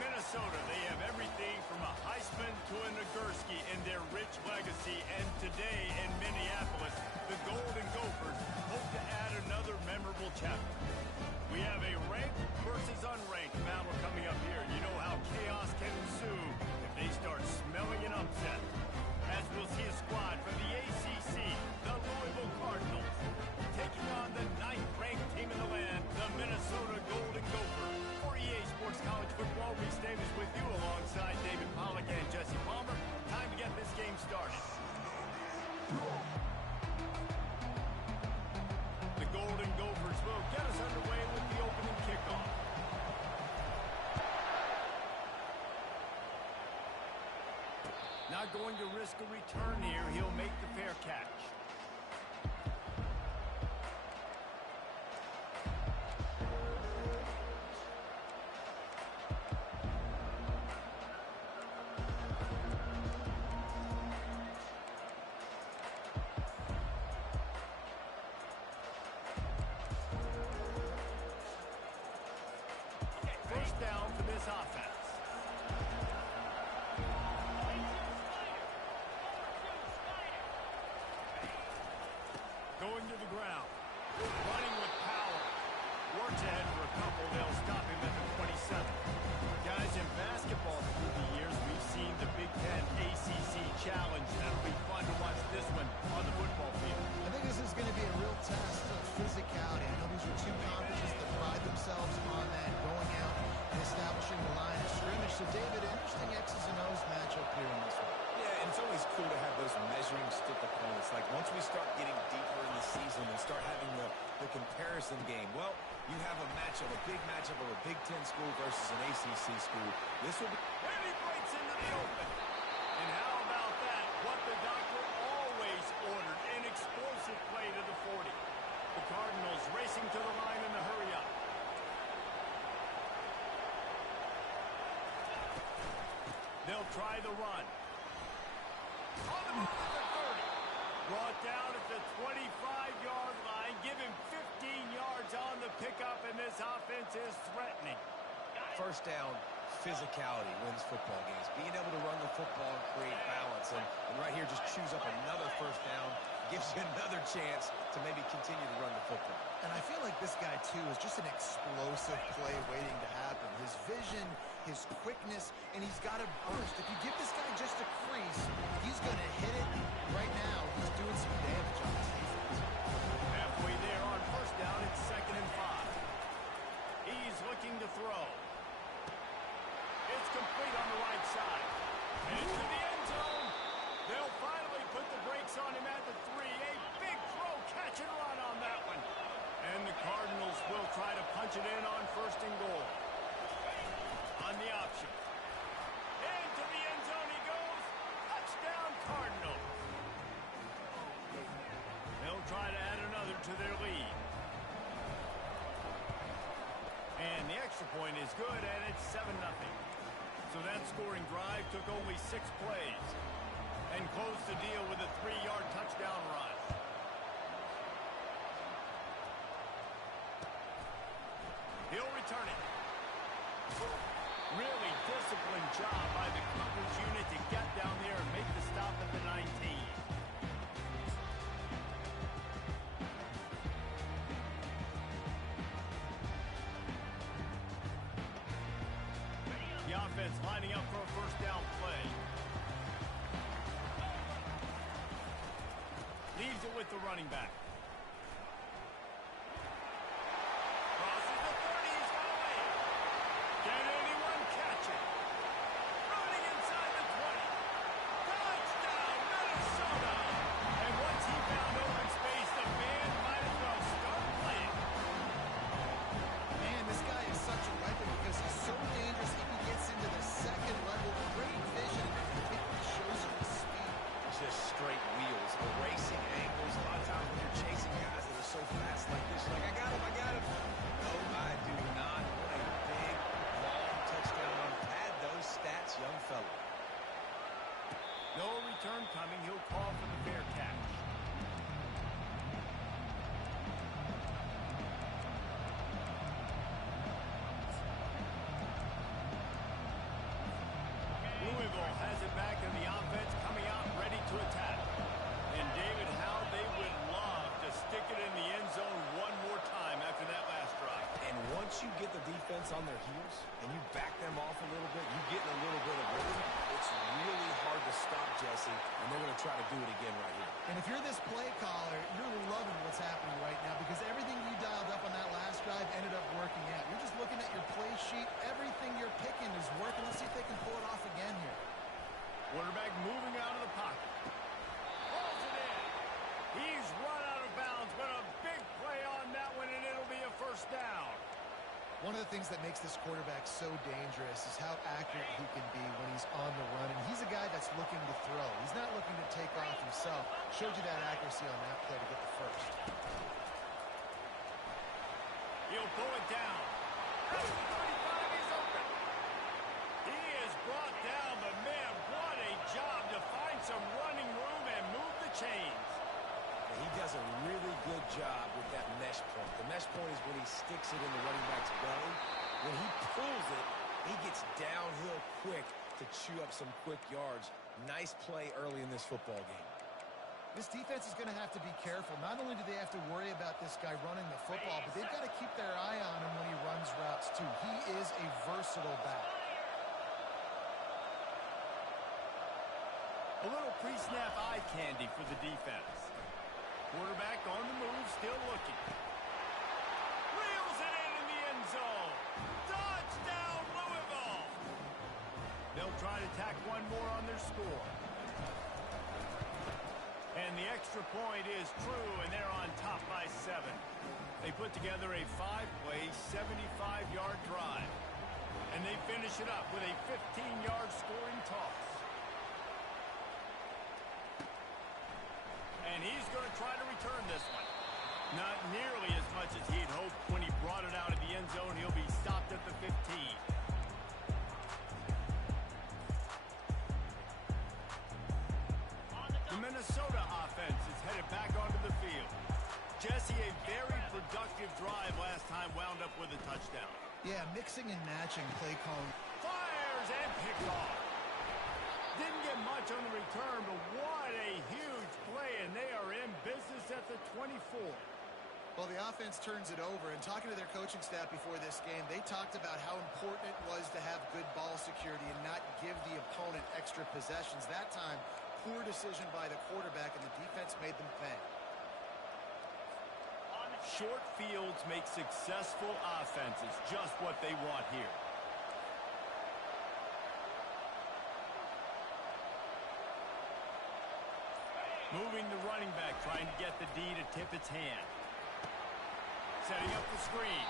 Minnesota, they have everything from a Heisman to a Nagurski in their rich legacy. And today in Minneapolis, the Golden Gophers hope to add another memorable chapter. We have a ranked versus unranked battle coming up here. You know how chaos can ensue if they start smelling an upset. As we'll see a squad from the ACC, the Louisville Cardinals, taking on the 9th-ranked team in the land, the Minnesota Golden Gophers. For EA Sports College Football, Reese Davis with you alongside David Pollack and Jesse Palmer. Time to get this game started. The Golden Gophers will get us underway with the opening kickoff. Not going to risk a return here. He'll make the fair catch. First down for this offense. Going to the ground. Running with power. Works ahead for a couple. They'll stop him at the 27. Guys, in basketball through the years, we've seen the Big Ten ACC Challenge. That'll be fun to watch this one on the football field. I think this is going to be a real test of physicality. I know these are two conferences that pride themselves on that, going out and establishing the line of scrimmage. So, David, interesting X's and O's matchup here in this one. Yeah, and it's always cool to have those measuring stick opponents. Like, once we start getting deeper in the season and start having the comparison game, well, you have a matchup, a big matchup of a Big Ten school versus an ACC school. This will be... And he breaks into the open. And how about that? What the doctor always ordered, an explosive play to the 40. The Cardinals racing to the line in the hurry-up. They'll try the run. On the move at the 30. Brought down at the 25-yard line. Give him 15 yards on the pickup, and this offense is threatening. First down, physicality wins football games. Being able to run the football and create balance. And right here, just choose up another first down. Gives you another chance to maybe continue to run the football. And I feel like this guy, too, is just an explosive play waiting to happen. His vision, his quickness, and he's got a burst. If you give this guy just a crease, he's going to hit it. Right now, he's doing some damage on this defense. Halfway there on first down, it's 2nd and 5. He's looking to throw. It's complete on the right side. Into the end zone. They'll finally put the brakes on him at the 3. A big throw, catch and run on that one. And the Cardinals will try to punch it in on 1st and goal. On the option. Into the end zone he goes. Touchdown Cardinals. They'll try to add another to their lead. And the extra point is good, and it's 7-0. So that scoring drive took only 6 plays and closed the deal with a 3-yard touchdown run. He'll return it. Really disciplined job by the Clippers unit to get down there and make the stop at the 19. The offense lining up for a first down play. Leaves it with the running back. Crosses the 30, he's got away. Can anyone catch it? Running inside the 20. Touchdown, Minnesota! And once he found open space, the band might as well start playing. Man, this guy is such a weapon because he's so dangerous. He gets into the 2nd level. Great vision, and it shows you his speed. Just straight wheels, erasing angles. A lot of times when you're chasing guys that are so fast like this, you're like, I got him, I got him. No, I do not. What a big, long touchdown. Pad those stats, young fella. No return coming. He'll call for the fair catch. get the defense on their heels and you back them off a little bit, you get in a little bit of rhythm, it's really hard to stop, Jesse, and they're going to try to do it again right here. And if you're this play caller, you're loving what's happening right now because everything you dialed up on that last drive ended up working out. You're just looking at your play sheet. Everything you're picking is working. Let's see if they can pull it off again here. Quarterback moving out of the pocket. Pulls it in. He's run out of bounds, but a big play on that one, and it'll be a first down. One of the things that makes this quarterback so dangerous is how accurate he can be when he's on the run. And he's a guy that's looking to throw. He's not looking to take off himself. Showed you that accuracy on that play to get the first. He'll pull it down. 35 is open. He is brought down, but man, what a job to find some running room and move the chains. He does a really good job with that mesh point. The mesh point is when he sticks it in the running back's belly. When he pulls it, he gets downhill quick to chew up some quick yards. Nice play early in this football game. This defense is going to have to be careful. Not only do they have to worry about this guy running the football, but they've got to keep their eye on him when he runs routes too. He is a versatile back. A little pre-snap eye candy for the defense. Quarterback on the move, still looking. Reels it in the end zone. Touchdown, Louisville! They'll try to tack one more on their score. And the extra point is true, and they're on top by 7. They put together a 5-play, 75-yard drive. And they finish it up with a 15-yard scoring toss. And he's going to try to return this one. Not nearly as much as he'd hoped. When he brought it out of the end zone, he'll be stopped at the 15. The Minnesota offense is headed back onto the field. Jesse, a very productive drive last time, wound up with a touchdown. Yeah, mixing and matching play calling. Fires and picked off. Didn't get much on the return, but what a huge play, and they are in business at the 24. Well, the offense turns it over, and talking to their coaching staff before this game, they talked about how important it was to have good ball security and not give the opponent extra possessions. That time, poor decision by the quarterback, and the defense made them pay. Short fields make successful offenses just what they want here. Moving the running back, trying to get the D to tip its hand. Setting up the screen.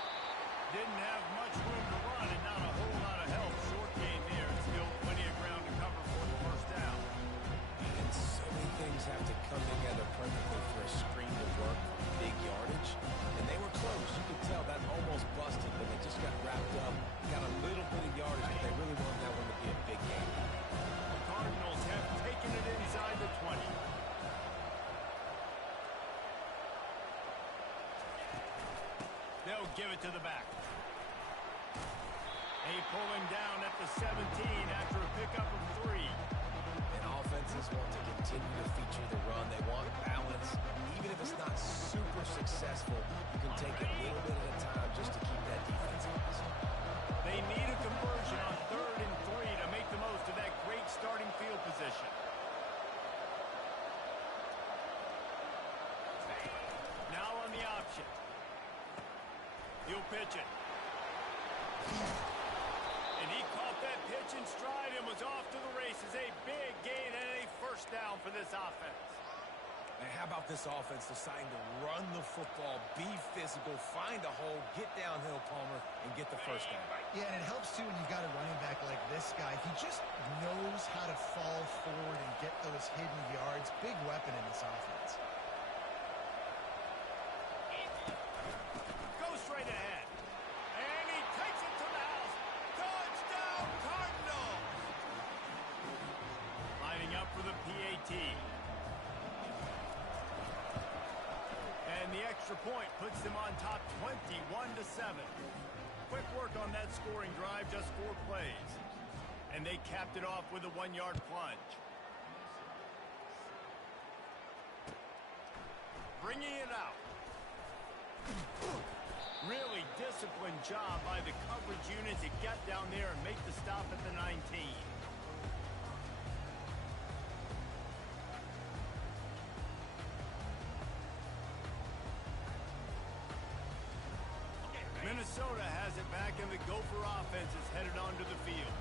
Didn't have much room to run and not a whole lot of help. Short game there. Still plenty of ground to cover for the first down. And so many things have to come together perfectly for a screen to work, big yardage. And they were close. You could tell that almost busted, but they just got wrapped up. Got a little bit of yardage, but they really wanted that one to be a big game. The Cardinals have taken it inside the 20. They'll give it to the back. They pull him down at the 17 after a pickup of 3. And offenses want to continue to feature the run. They want balance. Even if it's not super successful, you can take it a little bit at a time just to keep that defense honest. They need a conversion on 3rd and 3 to make the most of that great starting field position. Now on the option. He'll pitch it. And he caught that pitch in stride and was off to the races. A big gain and a first down for this offense. And how about this offense deciding to run the football, be physical, find a hole, get downhill, Palmer, and get the first down? Yeah, and it helps, too, when you've got a running back like this guy. He just knows how to fall forward and get those hidden yards. Big weapon in this offense. Go straight ahead. And he takes it to the house. Touchdown, Cardinals! Lining up for the PAT. And the extra point puts them on top 21-7. Quick work on that scoring drive, just 4 plays. And they capped it off with a 1-yard plunge. Bringing it out. Really disciplined job by the coverage unit to get down there and make the stop at the 19. Minnesota has it back, and the Gopher offense is headed onto the field.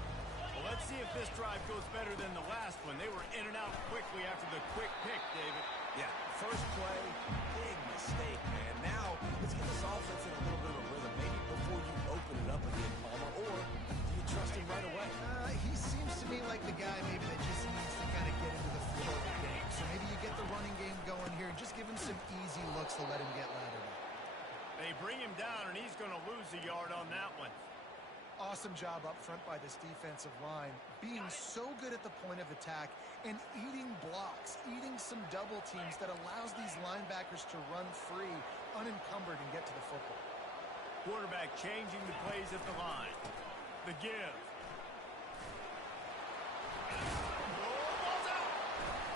Well, let's see if this drive goes better than the last one. They were in and out quickly after the quick pick, David. Yeah, first play, big mistake, man. Now, let's get this offense in a little bit of rhythm. Maybe before you open it up again, Palmer, or do you trust him right away? He seems to me like the guy maybe that just needs to kind of get into the flow of the game. So maybe you get the running game going here and just give him some easy looks to let him get lathered up. They bring him down, and he's going to lose a yard on that one. Awesome job up front by this defensive line, being so good at the point of attack and eating blocks, eating some double teams that allows these linebackers to run free, unencumbered, and get to the football. Quarterback changing the plays at the line. The give. Ball's out.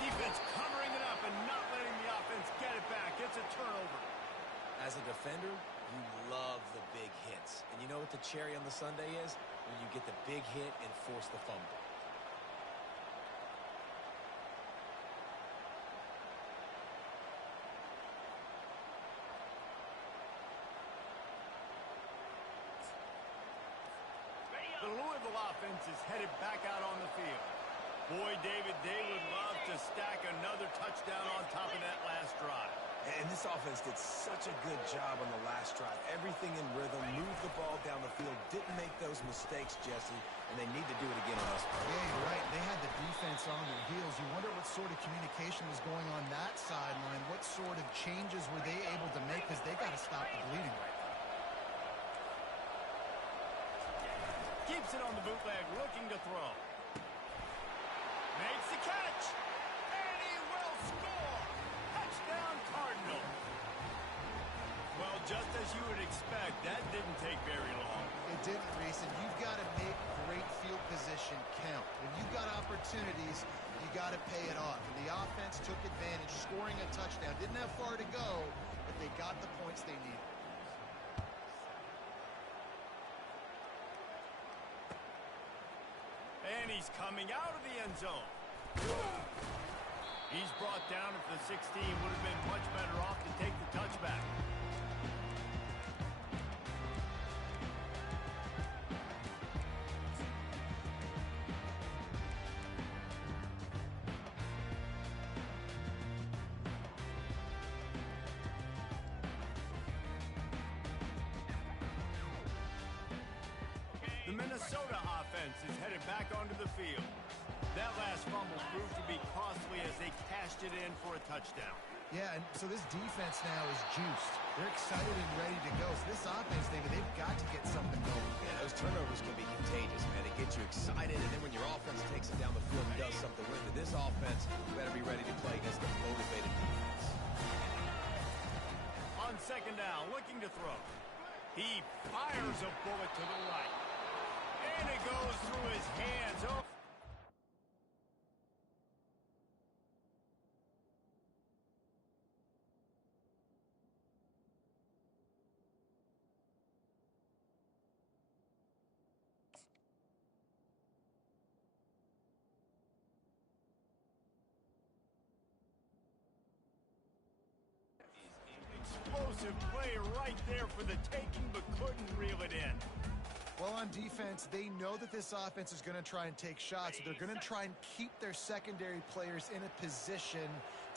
Defense covering it up and not letting the offense get it back. It's a turnover. As a defender, you love the big hits. And you know what the cherry on the sundae is? When you get the big hit and force the fumble. The Louisville offense is headed back out on the field. Boy, David, they would love to stack another touchdown on top of that last drive. And this offense did such a good job on the last drive. Everything in rhythm, moved the ball down the field, didn't make those mistakes, Jesse, and they need to do it again on this one. Yeah, you're right. They had the defense on their heels. You wonder what sort of communication was going on that sideline. What sort of changes were they able to make, because they got to stop the bleeding right now. Keeps it on the bootleg, looking to throw. Makes the catch. And he will score. Touchdown, Cardinal. Well, just as you would expect, that didn't take very long. It didn't, Reese, and you've got to make great field position count. When you've got opportunities, you got to pay it off. And the offense took advantage, scoring a touchdown. Didn't have far to go, but they got the points they needed. And he's coming out of the end zone. He's brought down at the 16. Would have been much better off to take the touchback. The Minnesota offense is headed back onto the field. That last fumble proved to be costly as they cashed it in for a touchdown. Yeah, and so this defense now is juiced. They're excited and ready to go. So this offense, David, they've got to get something going. Yeah, those turnovers can be contagious, man. It gets you excited, and then when your offense takes it down the field and does something with it, this offense better be ready to play against a motivated defense. On second down, looking to throw. He fires a bullet to the right. And it goes through his hands. Oh. Explosive play right there for the taking, but couldn't reel it in. Well, on defense, they know that this offense is going to try and take shots. They're going to try and keep their secondary players in a position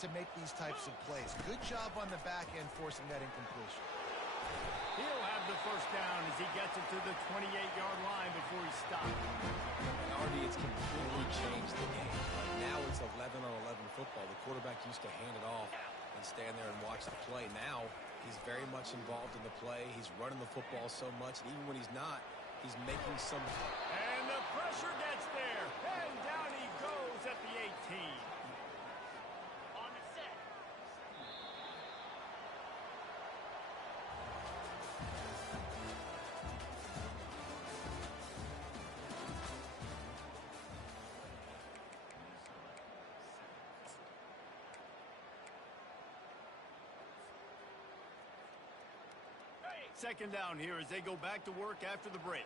to make these types of plays. Good job on the back end forcing that incompletion. He'll have the first down as he gets it to the 28-yard line before he stops. And Artie, it's completely changed the game. Now it's 11-on-11 football. The quarterback used to hand it off and stand there and watch the play. Now he's very much involved in the play. He's running the football so much, and even when he's not, he's making some... And the pressure gets there. And down he goes at the 18. On the set. Second down here as they go back to work after the break.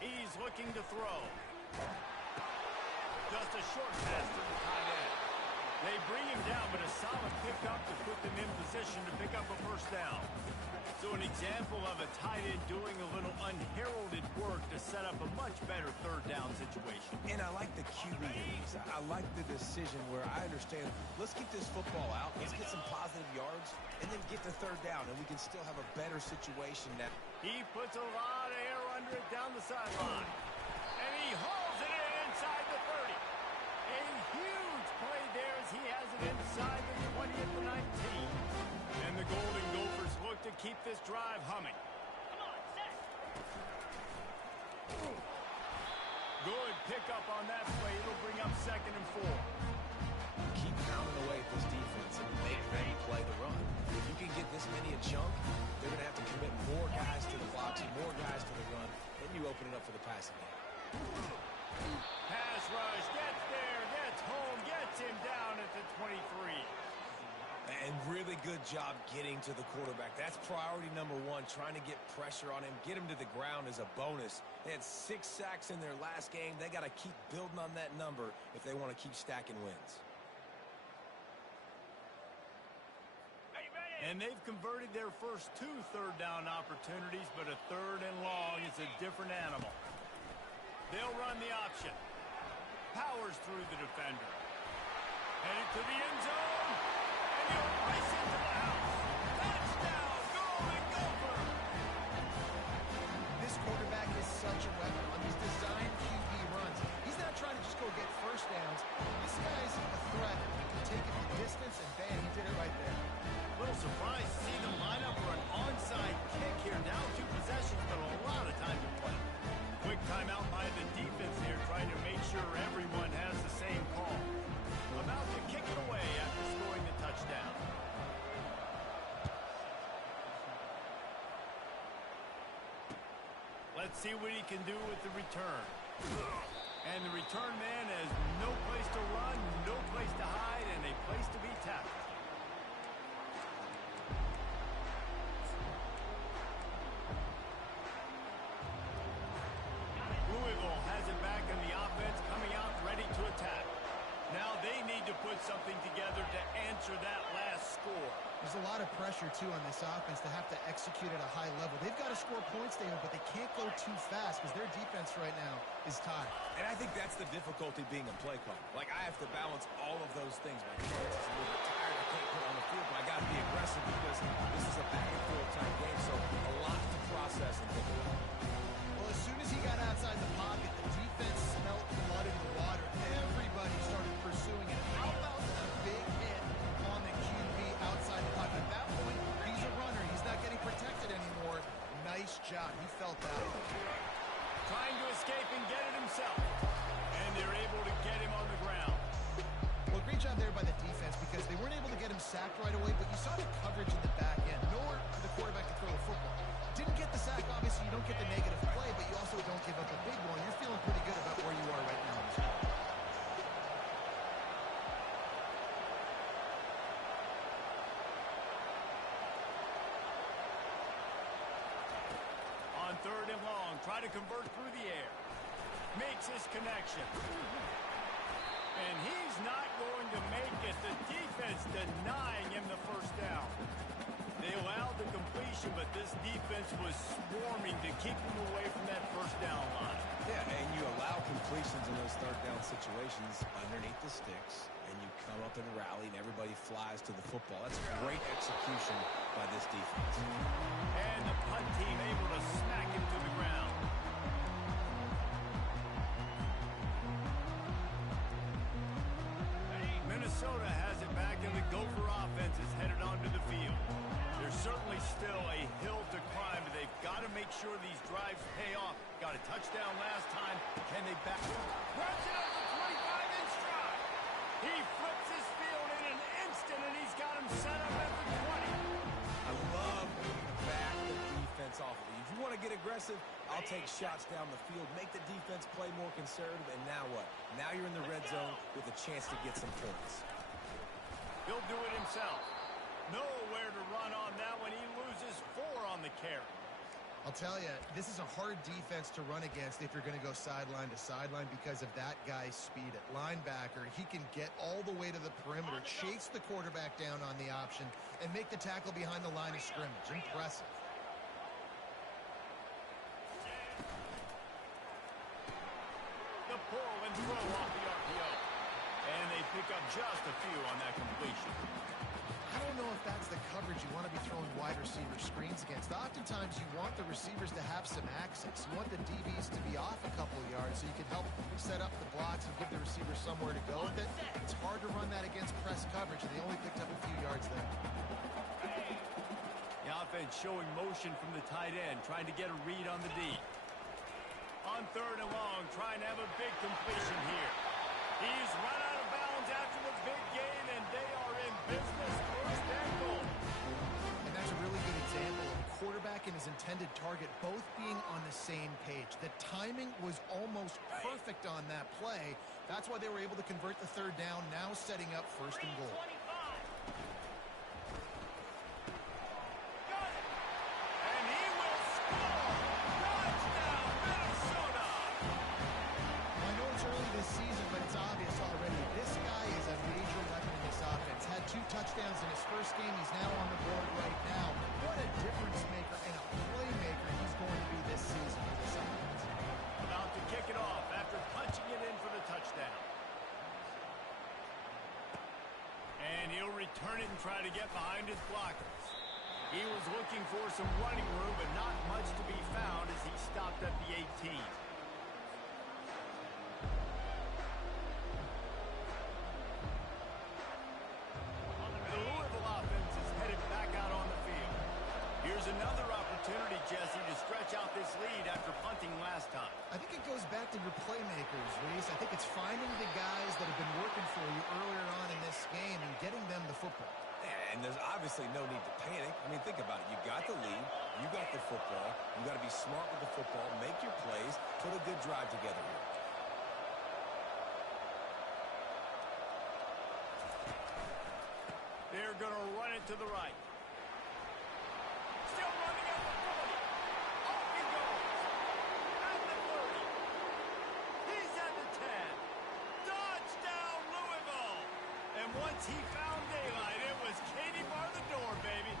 He's looking to throw. Just a short pass to the tight end. They bring him down, but a solid pickup to put them in position to pick up a first down. So an example of a tight end doing a little unheralded work to set up a much better third down situation. And I like the QB here. I like the decision where I understand, let's get this football out, let's get some positive yards, and then get to third down, and we can still have a better situation now. He puts a lot of air under it down the sideline. And he hauls it in inside the 30. A huge play there as he has it inside the 20 at the 19. And the Golden Gophers look to keep this drive humming. Come on, set. Good pickup on that play. It'll bring up 2nd and 4. Keep pounding away at this defense and make them play the run. If you can get this many a chunk, they're going to have to commit more guys to the box, more guys to the run. Then you open it up for the passing game. Pass rush, gets there, gets home, gets him down at the 23. And really good job getting to the quarterback. That's priority number 1, trying to get pressure on him, get him to the ground as a bonus. They had 6 sacks in their last game. They got to keep building on that number if they want to keep stacking wins. And they've converted their first 2 third down opportunities, but a 3rd and long is a different animal. They'll run the option. Powers through the defender. Headed to the end zone. And he'll race into the house. Touchdown, Golden Gopher! This quarterback is such a weapon on these design QB runs. He's not trying to just go get first downs. This guy's a threat. He can take it the distance, and bam, he did it right there. A little surprised to see them line up for an onside kick here. Now 2 possessions, but a lot of time to play. Quick timeout by the defense here, trying to make sure everyone has the same call. About to kick it away after scoring the touchdown. Let's see what he can do with the return. And the return man has no place to run, no place to hide, and a place to be tackled. Louisville has it back in the offense, coming out ready to attack. Now they need to put something together to answer that last score. There's a lot of pressure, too, on this offense to have to execute at a high level. They've got to score points there, but they can't go too fast because their defense right now is tired. And I think that's the difficulty being a play caller. Like, I have to balance all of those things. My defense is a little bit tired. I can't put on the field, but I got to be aggressive because this is a back-and-forth type game, so a lot to process and think about. Well, as soon as he got outside the pocket, the defense smelled blood in the water. Everybody started pursuing it. How about a big hit on the QB outside the pocket? At that point, he's a runner. He's not getting protected anymore. Nice job. He felt that. Trying to escape and get it himself. And they're able to get him on the ground. Well, great job there by the defense because they weren't able to get him sacked right away, but you saw the coverage in the back end. Nowhere for the quarterback to throw the football. Didn't get the sack, obviously you don't get the negative play, but you also don't give up a big one. You're feeling pretty good about where you are right now in this game. On 3rd and long, try to convert through the air. Makes his connection. And he's not going to make it. The defense denying him the first down. They allowed the completion, but this defense was swarming to keep him away from that first down line. Yeah, and you allow completions in those third down situations underneath the sticks, and you come up and rally, and everybody flies to the football. That's great execution by this defense. And the punt team able to smack him to the ground. Minnesota has it back, and the Gopher offense is headed onto the field. There's certainly still a hill to climb, but they've got to make sure these drives pay off. Got a touchdown last time. Can they back? Runs it up the 25 in stride. He flips his field in an instant, and he's got him set up at the 20. I love back the defense off of you. If you want to get aggressive, I'll take shots down the field, make the defense play more conservative, and now what? Now you're in the red zone with a chance to get some points. He'll do it himself. Nowhere to run on that one. He loses 4 on the carry. I'll tell you, this is a hard defense to run against if you're going to go sideline to sideline because of that guy's speed at linebacker. He can get all the way to the perimeter, chase the quarterback down on the option, and make the tackle behind the line of scrimmage. Impressive. The pull and throw off the RPO. And they pick up just a few on that completion. I don't know if that's the coverage you want to be throwing wide receiver screens against. Oftentimes, you want the receivers to have some access. You want the DBs to be off a couple of yards so you can help set up the blocks and give the receivers somewhere to go with it. It's hard to run that against press coverage, and they only picked up a few yards there. The offense showing motion from the tight end, trying to get a read on the D. On 3rd and long, trying to have a big completion here. He's run out of bounds after the big gain, and they are in business. First and goal. And that's a really good example of the quarterback and his intended target both being on the same page. The timing was almost perfect on that play. That's why they were able to convert the 3rd down, now setting up 1st and goal. And he will score. Touchdown, Minnesota. I know it's early this season, but it's obvious already. This guy is a major weapon in this offense. Had 2 touchdowns in his first game. He's now on the board right now. What a difference maker and a playmaker he's going to be this season for this offense. About to kick it off after punching it in for the touchdown. And he'll return it and try to get behind his blockers. He was looking for some running room, but not much to be found as he stopped at the 18. The Louisville offense is headed back out on the field. Here's another opportunity, Jesse, to stretch out this lead after punting last time. I think it goes back to your playmakers, Reese. I think it's finding the guys that have been working for you earlier on in this game and getting them the football. And there's obviously no need to panic. I mean, think about it. You got the lead. You got the football. You got to be smart with the football. Make your plays. Put a good drive together here. They're going to run it to the right. Still running at the 40. Off he goes. At the 30. He's at the 10. Touchdown, Louisville. And once he found daylight, it was Katie bar the door, baby.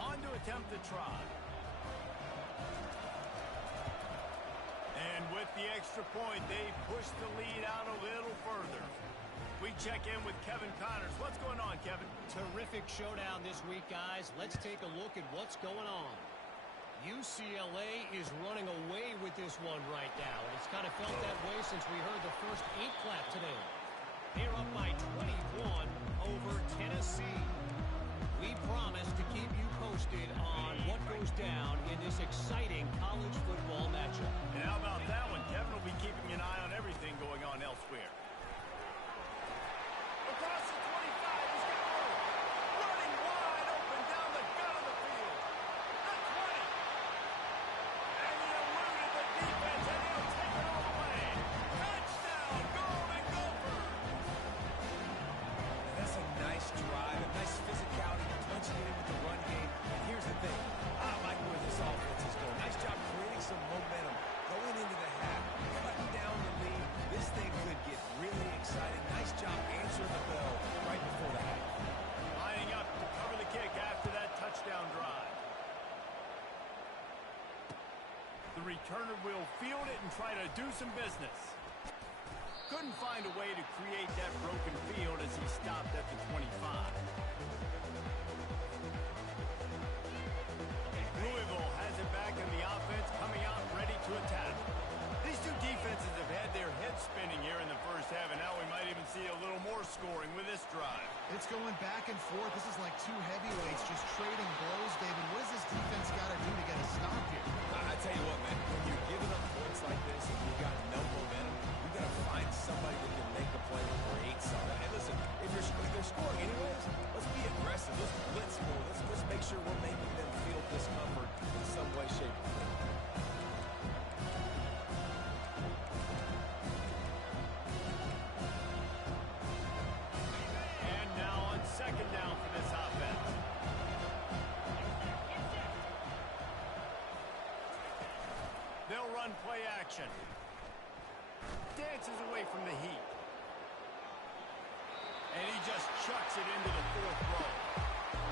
On to attempt the try. And with the extra point, they push the lead out a little further. We check in with Kevin Connors. What's going on, Kevin? Terrific showdown this week, guys. Let's take a look at what's going on. UCLA is running away with this one right now, and it's kind of felt that way since we heard the first 8 clap today. They're up by 21 over Tennessee. We promise to keep you posted on what goes down in this exciting college football matchup. And how about that one? Kevin will be keeping an eye on everything going on elsewhere. Across the 25, he's got room. Running wide open down the gut of the field. The 20. And he eluded the defense, and he'll take it all the way. Touchdown, Golden Gophers. That's a nice drive, a nice physicality, punching it in with the run game. And here's the thing. I like where this offense is going. Nice job creating some momentum going into the half, cutting down the lead. This thing could get really exciting. Nice job answering the bell right before the half. Lining up to cover the kick after that touchdown drive. The returner will field it and try to do some business. Couldn't find a way to create that broken field as he stopped at the 25. Louisville has it back in the offense, coming out ready to attack. These two defenses have had their heads spinning here in the first half, and now we might even see a little more scoring with this drive. It's going back and forth. This is like 2 heavyweights just trading blows, David. What does this defense got to do to get a stop here? I tell you what, man, when you're giving up points like this and you got no momentum, you got to find somebody that can make a play to create something. And listen, if they're scoring anyways, let's be aggressive. Let's blitz more. Let's make sure we're making them feel action. Dances away from the heat. And he just chucks it into the fourth row.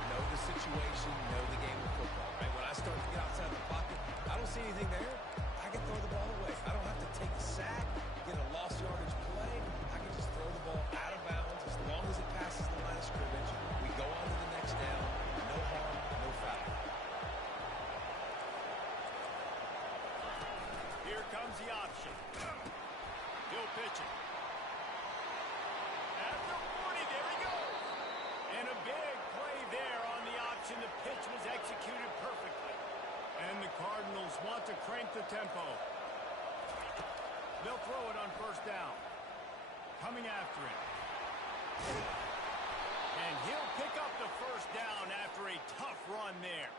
Know the situation, know the game of football, right? When I start to get outside the pocket, I don't see anything there. I can throw the ball away. I don't have to take a sack, get a lost yardage play. I can just throw the ball out of bounds as long as it passes the line of scrimmage. We go on to the next down. No harm, no foul. Here comes the option. He'll pitch it. At the 40, there he goes. And a big play there on the option. The pitch was executed perfectly. And the Cardinals want to crank the tempo. They'll throw it on first down. Coming after it. And he'll pick up the first down after a tough run there.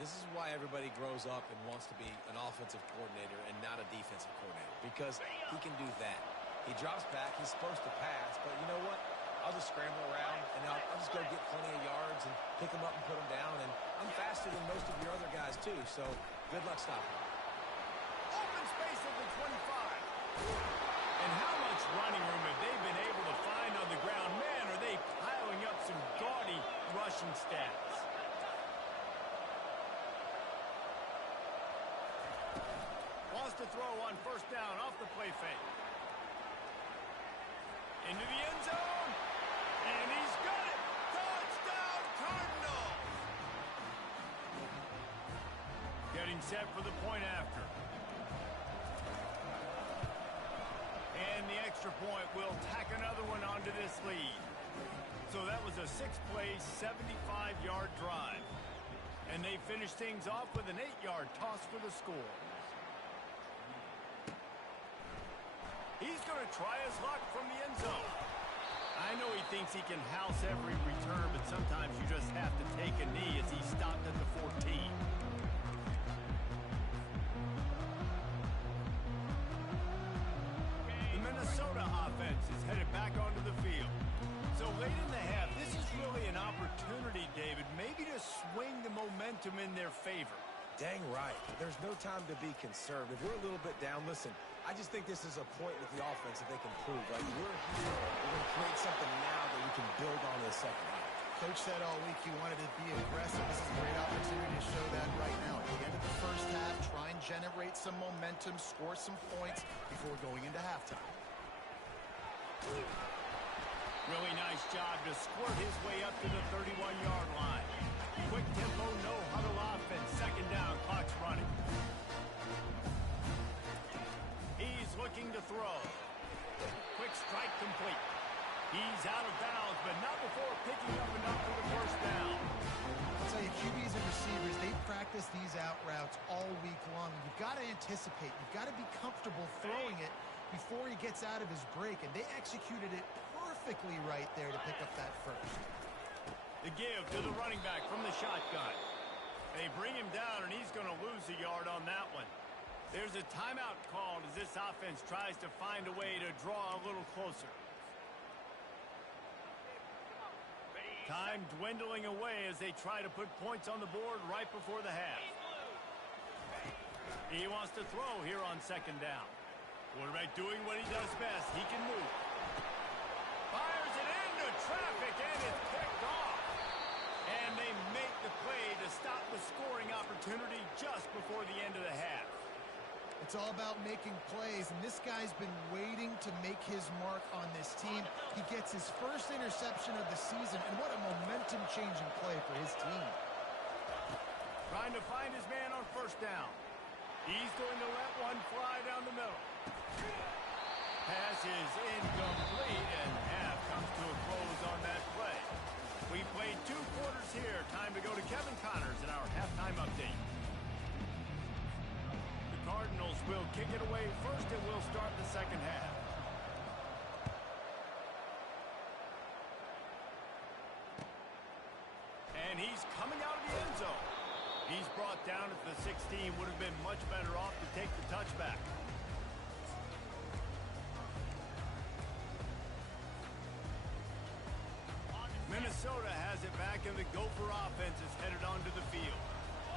This is why everybody grows up and wants to be an offensive coordinator and not a defensive coordinator, because he can do that. He drops back, he's supposed to pass, but you know what? I'll just scramble around, and I'll just go get plenty of yards and pick them up and put them down, and I'm faster than most of your other guys, too, so good luck stopping. Open space at the 25. And how much running room have they been able to find on the ground? Man, are they piling up some gaudy rushing stats. Wants to throw on first down off the play fake. Into the end zone. And he's got it. Touchdown, Cardinals. Getting set for the point after. And the extra point will tack another one onto this lead. So that was a 6-play, 75-yard drive. And they finish things off with an 8-yard toss for the score. He's going to try his luck from the end zone. I know he thinks he can house every return, but sometimes you just have to take a knee as he stopped at the 14. The Minnesota offense is headed back onto the field. So late in the half, this is really an opportunity, David, maybe to swing the momentum in their favor. Dang right. There's no time to be concerned. If we're a little bit down, listen, I just think this is a point with the offense that they can prove. Like, we're here. We're going to create something now that we can build on in the second half. Coach said all week he wanted to be aggressive. This is a great opportunity to show that right now. At the end of the first half, try and generate some momentum, score some points before going into halftime. Really nice job to squirt his way up to the 31-yard line. Quick tempo, no huddle offense. Second down, clock's running. He's looking to throw. Quick strike complete. He's out of bounds, but not before picking up enough for the first down. I'll tell you, QBs and receivers, they practice these out routes all week long. You've got to anticipate. You've got to be comfortable throwing it before he gets out of his break, and they executed it perfectly right there to pick up that first. The give to the running back from the shotgun. They bring him down, and he's going to lose a yard on that one. There's a timeout called as this offense tries to find a way to draw a little closer. Time dwindling away as they try to put points on the board right before the half. He wants to throw here on second down. Quarterback doing what he does best. He can move. Fires it into traffic, and it's picked off. And they make the play to stop the scoring opportunity just before the end of the half. It's all about making plays, and this guy's been waiting to make his mark on this team. He gets his first interception of the season, and what a momentum-changing play for his team. Trying to find his man on first down. He's going to let one fly down the middle. Pass is incomplete, and half comes to a close on that play. We played 2 quarters here. Time to go to Kevin Connors in our halftime update. The Cardinals will kick it away first, and we'll start the second half. And he's coming out of the end zone. He's brought down at the 16. Would have been much better off to take the touchback. Minnesota has it back, and the Gopher offense is headed onto the field.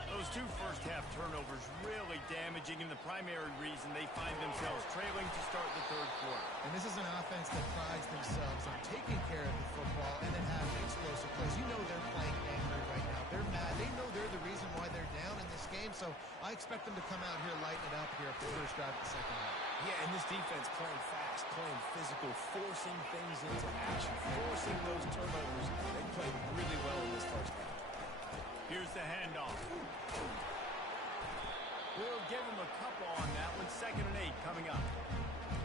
Those two first-half turnovers really damaging, and the primary reason they find themselves trailing to start the third quarter. And this is an offense that prides themselves on taking care of the football and then having explosive plays. You know they're playing angry right now. They're mad. They know they're the reason why they're down in this game, so I expect them to come out here, lighten it up here for the first drive of the second half. Yeah, and this defense playing fast, playing physical, forcing things into action, forcing those turnovers. They played really well in this first half. Here's the handoff. We'll give him a couple on that one. 2nd and 8 coming up.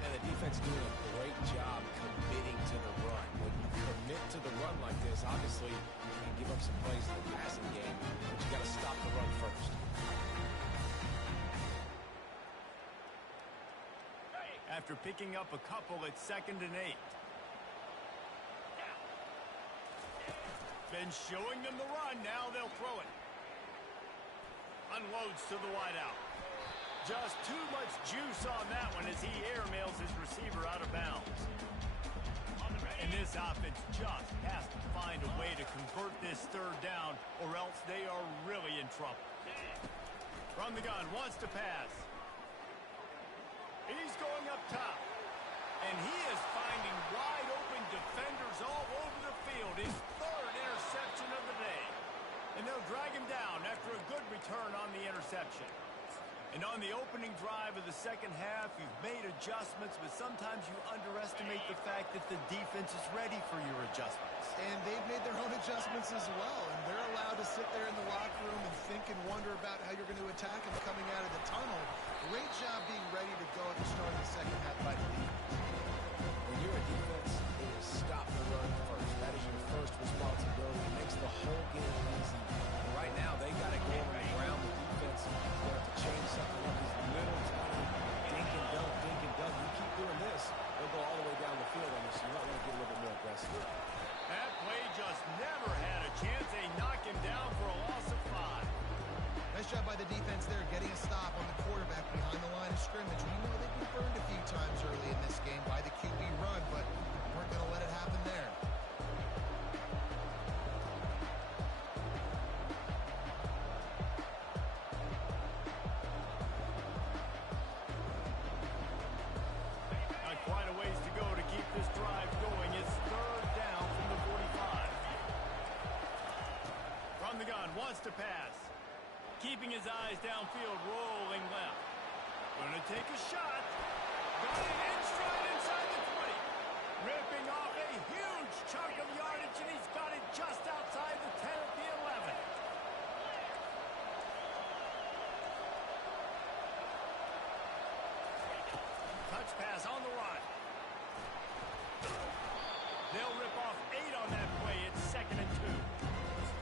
And the defense doing a great job committing to the run. When you commit to the run like this, obviously you can give up some plays in the passing game, but you got to stop the run first. After picking up a couple at 2nd and 8. Been showing them the run. Now they'll throw it. Unloads to the wideout. Just too much juice on that one as he airmails his receiver out of bounds. And this offense just has to find a way to convert this third down, or else they are really in trouble. From the gun, wants to pass. He's going up top. And he is finding wide open defenders all over the field. His 3rd interception of the day. And they'll drag him down after a good return on the interception. And on the opening drive of the second half, you've made adjustments, but sometimes you underestimate the fact that the defense is ready for your adjustments. And they've made their own adjustments as well, and they're allowed to sit there in the locker room and think and wonder about how you're going to attack them coming out of the tunnel. Great job being ready to go at the start of the second half by the defense. When you're a defense, it is stop the run first. That is your first responsibility. It makes the whole game easy. And right now, they got it going on the ground. The defense is going to have to change something up. These little tiny dink and dunk, dink and dunk. You keep doing this, they'll go all the way down the field on you, so you might want to get a little bit more aggressive. That play just never had a chance. They knock him down for a loss of 5. Nice job by the defense there, getting a stop on the quarterback behind the line of scrimmage. We know they've been burned a few times early in this game by the QB run, but weren't going to let it happen there. Not quite a ways to go to keep this drive going. It's 3rd down from the 45. From the gun, wants to pass. Keeping his eyes downfield, rolling left. Gonna take a shot. Got it in stride inside the 20. Ripping off a huge chunk of yardage, and he's got it just outside the 10 at the 11. Touch pass on the run. They'll rip off 8 on that play. It's 2nd and 2.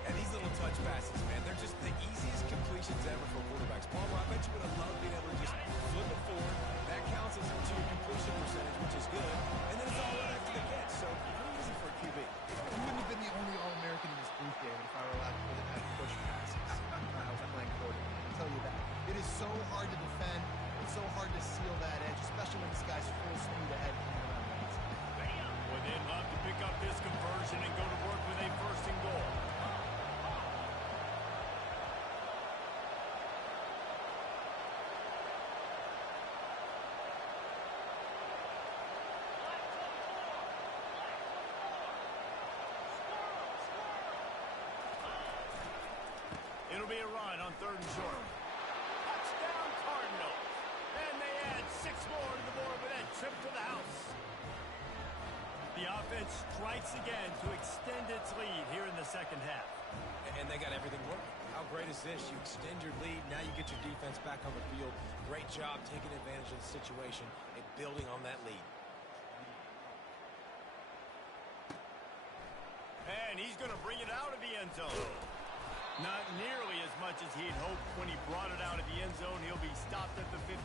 And these little touch passes, man, they're just the easiest completions ever for quarterbacks. Palmer, I bet you would have loved being able to just flip it forward. That counts as to your completion percentage, which is good. And then it's all right after the catch, so pretty easy for a QB. He wouldn't have been the only All-American in this booth game if I were allowed to put it at push passes when I was playing quarterback. I'll tell you that. It is so hard to defend. It's so hard to seal that edge, especially when this guy's full speed ahead coming around the outside. Well, they'd love to pick up this conversion and go to work with a 1st and goal. It'll be a run on 3rd and short. Touchdown Cardinals. And they add 6 more to the board with that trip to the house. The offense strikes again to extend its lead here in the second half. And they got everything working. How great is this? You extend your lead, now you get your defense back on the field. Great job taking advantage of the situation and building on that lead. And he's going to bring it out of the end zone. Not nearly as much as he'd hoped when he brought it out of the end zone. He'll be stopped at the 15.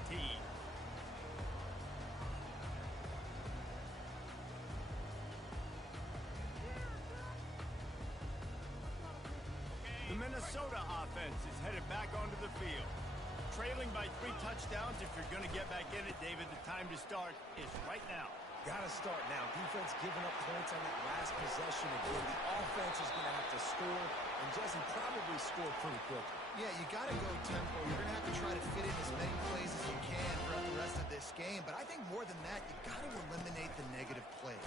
The Minnesota offense is headed back onto the field. Trailing by 3 touchdowns. If you're going to get back in it, David, the time to start is right now. Got to start now. Defense giving up points on that last possession again. The offense is going to have to score, and Jesse probably score pretty quick. Yeah, you got to go tempo. You're going to have to try to fit in as many plays as you can throughout the rest of this game. But I think more than that, you got to eliminate the negative plays.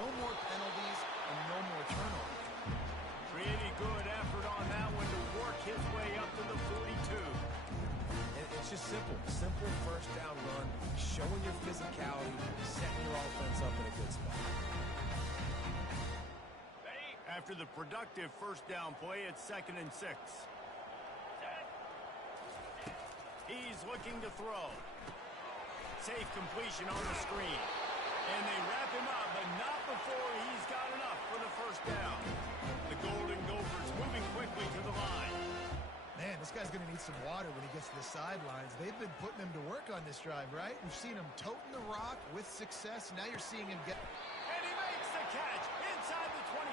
No more penalties and no more turnovers. Pretty good effort on that one to work his way up to the 42. And it's just simple. Simple first down run, showing your physicality, setting your offense up in a good spot. After the productive first down play, it's 2nd and 6. He's looking to throw. Safe completion on the screen. And they wrap him up, but not before he's got enough for the first down. The Golden Gophers moving quickly to the line. Man, this guy's going to need some water when he gets to the sidelines. They've been putting him to work on this drive, right? We've seen him toting the rock with success. Now you're seeing him get... And he makes the catch inside the 25.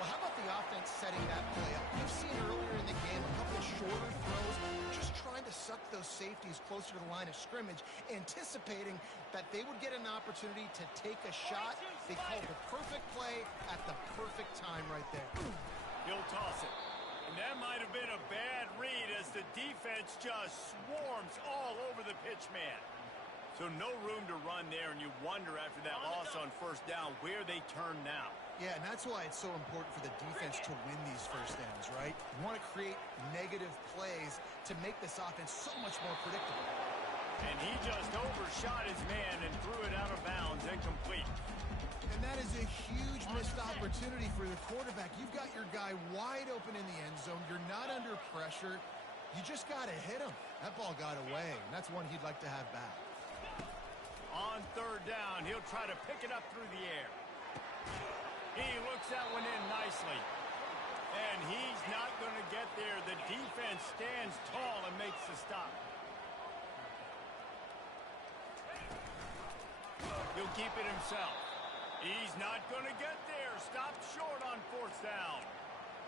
Well, how about the offense setting that play up? We've seen earlier in the game a couple shorter throws, just trying to suck those safeties closer to the line of scrimmage, anticipating that they would get an opportunity to take a shot. They called the perfect play at the perfect time right there. He'll toss it. And that might have been a bad read as the defense just swarms all over the pitch man. So no room to run there, and you wonder after that loss on first down where they turn now. Yeah, and that's why it's so important for the defense to win these first downs, right? You want to create negative plays to make this offense so much more predictable. And he just overshot his man and threw it out of bounds, incomplete. And that is a huge missed opportunity for the quarterback. You've got your guy wide open in the end zone. You're not under pressure. You just got to hit him. That ball got away, and that's one he'd like to have back. On third down, he'll try to pick it up through the air. He looks that one in nicely. And he's not going to get there. The defense stands tall and makes the stop. He'll keep it himself. He's not going to get there. Stopped short on fourth down.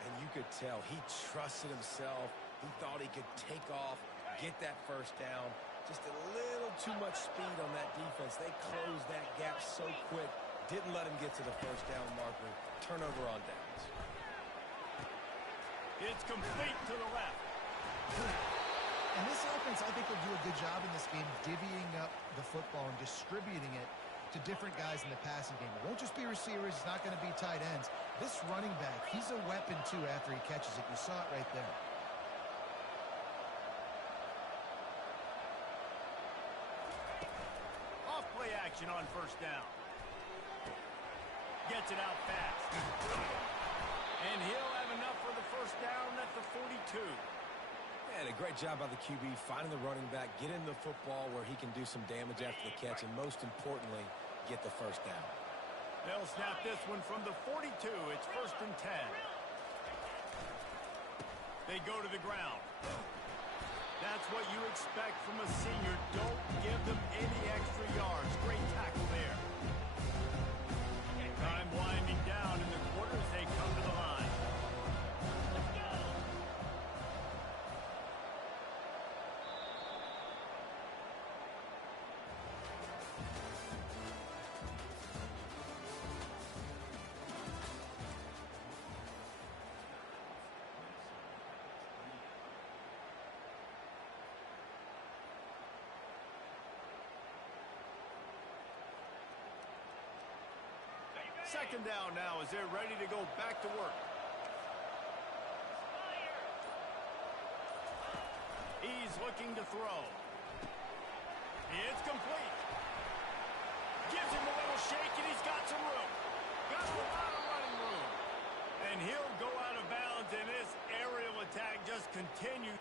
And you could tell he trusted himself. He thought he could take off, get that first down. Just a little too much speed on that defense. They closed that gap so quick. Didn't let him get to the first down marker. Turnover on downs. It's complete to the left. And this offense, I think, will do a good job in this game divvying up the football and distributing it to different guys in the passing game. It won't just be receivers. It's not going to be tight ends. This running back, he's a weapon, too, after he catches it. You saw it right there. Off-play action on first down. Gets it out fast. And he'll have enough for the first down at the 42. And a great job by the QB finding the running back, getting the football where he can do some damage after the catch, and most importantly, get the first down. They'll snap this one from the 42. It's 1st and 10. They go to the ground. That's what you expect from a senior. Don't give them any extra yards. Great tackle there. Time winding down in the quarter as they come to the line. Let's go. Second down now as they're ready to go back to work. He's looking to throw. It's complete. Gives him a little shake, and he's got some room. Got a lot of running room. And he'll go out of bounds, and this aerial attack just continues.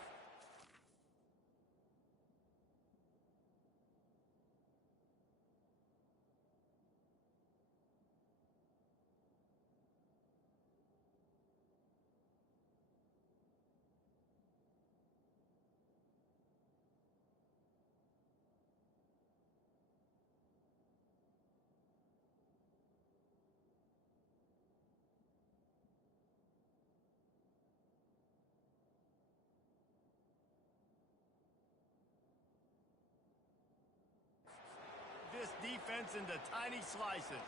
This defense into tiny slices.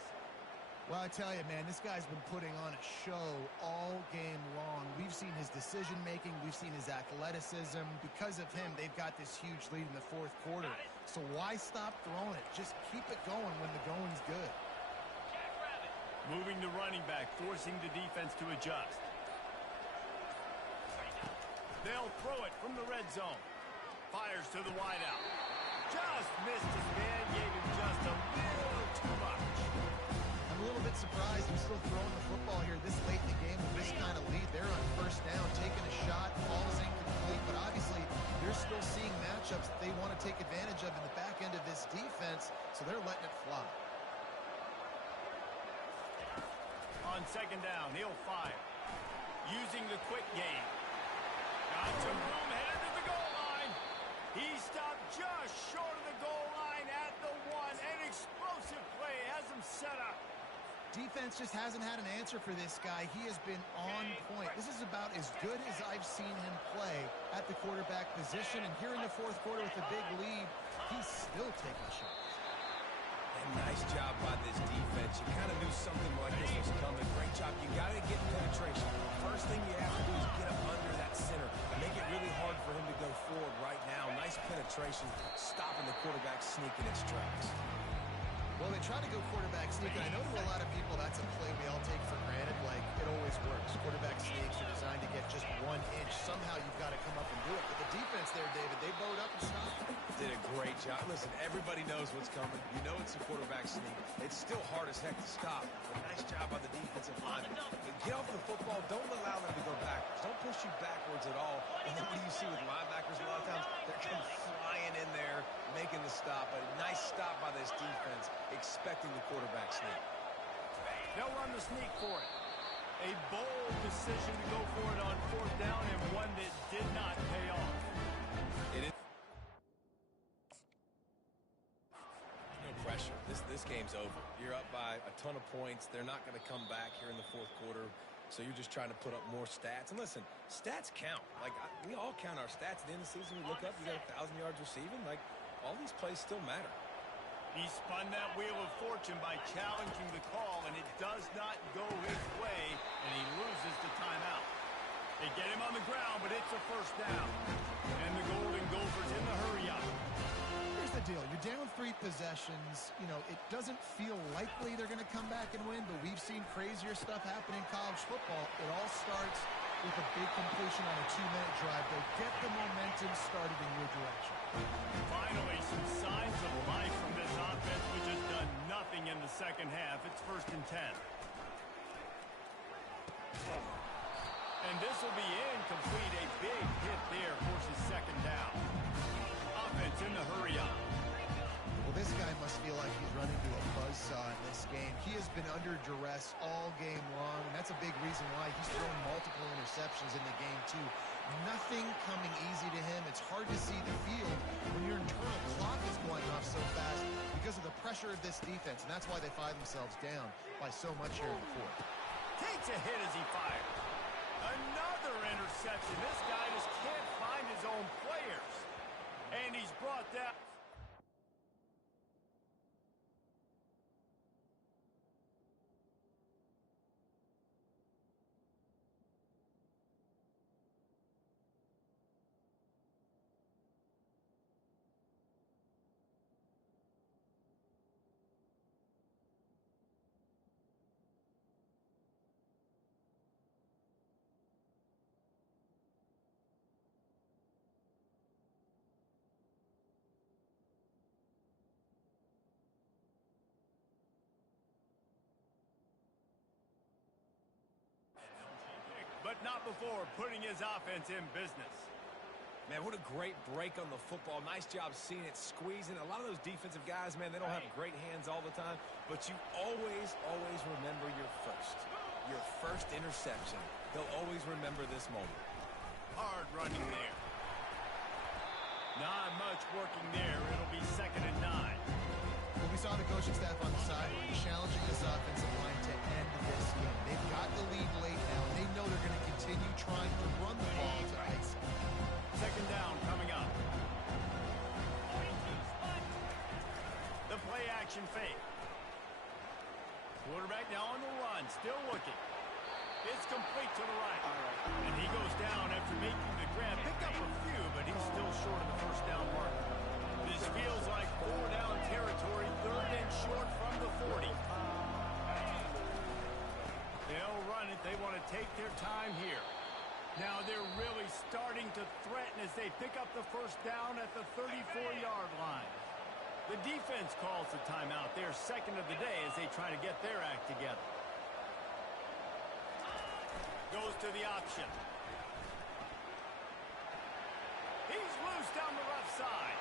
Well, I tell you, man, this guy's been putting on a show all game long. We've seen his decision-making. We've seen his athleticism. Because of him, they've got this huge lead in the fourth quarter. So why stop throwing it? Just keep it going when the going's good. Moving the running back, forcing the defense to adjust. They'll throw it from the red zone. Fires to the wideout. Just missed his man, gave him just a little too much. I'm a little bit surprised he's still throwing the football here this late in the game with this kind of lead. They're on first down, taking a shot, ball is incomplete, but obviously they're still seeing matchups that they want to take advantage of in the back end of this defense, so they're letting it fly. On second down, he'll fire. Using the quick game. Got some room, headed to the goal line. He stopped just short of the goal line at the one. An explosive play has him set up. Defense just hasn't had an answer for this guy. He has been on point. This is about as good as I've seen him play at the quarterback position. And here in the fourth quarter with a big lead, he's still taking shots. And nice job by this defense. You kind of knew something like this was coming. Great job. You got to get penetration. First thing you have to do is get up under that center. Make it really hard for him to go forward right now. Nice penetration, stopping the quarterback sneak in its tracks. Well, they try to go quarterback sneak, and I know to a lot of people that's a play we all take for granted, like it always works. Quarterback sneaks are designed to get just 1 inch. Somehow you've got to come up and do it. But the defense there, David, they bowed up and stopped it. Did a great job. Listen, everybody knows what's coming. You know it's a quarterback sneak. It's still hard as heck to stop. But nice job by the defensive line. Get off the football. Don't allow them to go backwards. Don't push you backwards at all. And then what do you see with linebackers a lot of times? They're come flying in there, making the stop. A nice stop by this defense, expecting the quarterback sneak. They'll run the sneak for it. A bold decision to go for it on fourth down, and one that did not pay off. It is no pressure. This game's over. You're up by a ton of points. They're not going to come back here in the fourth quarter. So you're just trying to put up more stats. And listen, stats count. Like, we all count our stats. At the end of the season, we look up, you got 1,000 yards receiving. Like, all these plays still matter. He spun that wheel of fortune by challenging the call, and it does not go his way, and he loses the timeout. They get him on the ground, but it's a first down. And the Golden Gophers in the hurry-up. Here's the deal. You're down 3 possessions. You know, it doesn't feel likely they're going to come back and win, but we've seen crazier stuff happen in college football. It all starts with a big completion on a 2-minute drive. They get the momentum started in your direction. Finally, some signs of life from this offense, which has done nothing in the second half. It's first and 10. And this will be incomplete. A big hit there forces second down. Offense in the hurry-up. Well, this guy must feel like he's running to a buzzsaw in this game. He has been under duress all game long, and that's a big reason why he's thrown multiple interceptions in the game, too. Nothing coming easy to him. It's hard to see the field when your internal clock is going off so fast because of the pressure of this defense, and that's why they find themselves down by so much here in the fourth. Takes a hit as he fires. Another interception. This guy just can't find his own players. And he's brought down. But not before putting his offense in business. Man, what a great break on the football. Nice job seeing it, squeezing. A lot of those defensive guys, man, they don't have great hands all the time, but you always remember your first interception. They'll always remember this moment. Hard running there. Not much working there. It'll be second and 9. Well, we saw the coaching staff on the sideline challenging this offensive line to end this game. They've got the lead late now, and they know they're going to continue trying to run the ball to ice it. Second down coming up. The play action fake. Quarterback now still looking. It's complete to the right. And he goes down after making the grab. Picked up a few, but he's still short of the first down mark. This feels like 4-down territory, 3rd and short from the 40. They'll run it. They want to take their time here. Now they're really starting to threaten as they pick up the first down at the 34-yard line. The defense calls the timeout. Their second of the day as they try to get their act together. Goes to the option. He's loose down the left side.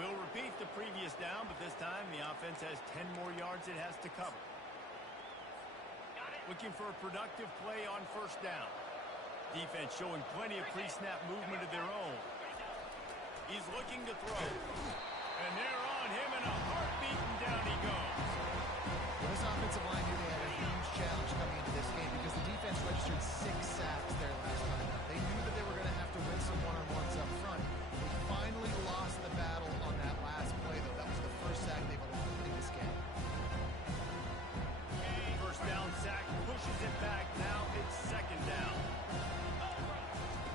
We'll repeat the previous down, but this time the offense has 10 more yards it has to cover. Looking for a productive play on first down. Defense showing plenty of pre-snap movement of their own. He's looking to throw. And they're on him in a heartbeat, and down he goes. This offensive line knew they had a huge challenge coming into this game because the defense registered 6 sacks there last time. They knew that they were going to have to win some one-on-ones up front. They finally lost the battle on that last play, though. That was the first sack they've allowed in this game. First down sack, pushes it back. Now it's second down.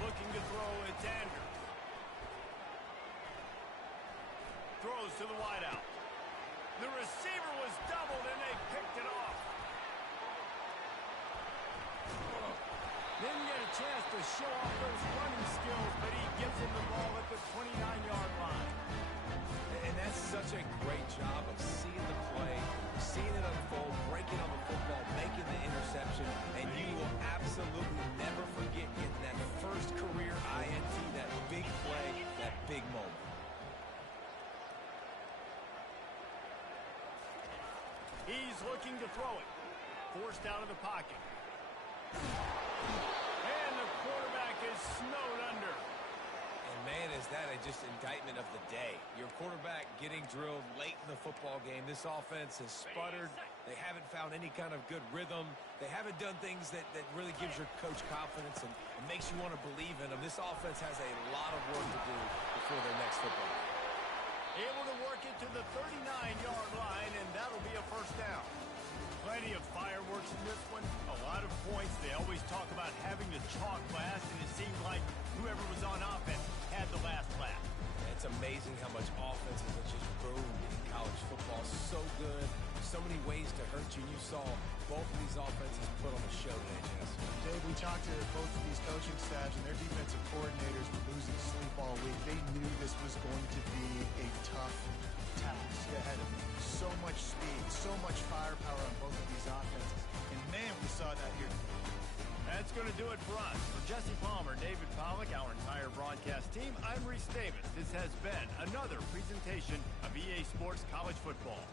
Looking to throw, it's Andrews. Throws to the wideout. The receiver was doubled, and they picked it off. Didn't get a chance to show off those running skills, but he gives him the ball at the 29-yard line. And that's such a great job of seeing the play, seeing it unfold, breaking on the football, making the interception, and you will absolutely never forget getting that first career INT, that big play, that big moment. He's looking to throw it. Forced out of the pocket. And the quarterback is snowed under. And man, is that just indictment of the day. Your quarterback getting drilled late in the football game. This offense has sputtered. They haven't found any kind of good rhythm. They haven't done things that really gives your coach confidence and makes you want to believe in them. This offense has a lot of work to do before their next football game. Able to work it to the 39-yard line, and that'll be a first down. Plenty of fireworks in this one. A lot of points. They always talk about having the chalk last, and it seemed like whoever was on offense had the last laugh. It's amazing how much offense has just boomed in college football. So good. So many ways to hurt you. And you saw both of these offenses put on a show today, Jess. Dave, we talked to both of these coaching staffs, and their defensive coordinators were losing sleep all week. They knew this was going to be a tough task ahead of them. So much speed, so much firepower on both of these offenses. And, man, we saw that here. That's going to do it for us. For Jesse Palmer, David Pollack, our entire broadcast team, I'm Reese Davis. This has been another presentation of EA Sports College Football.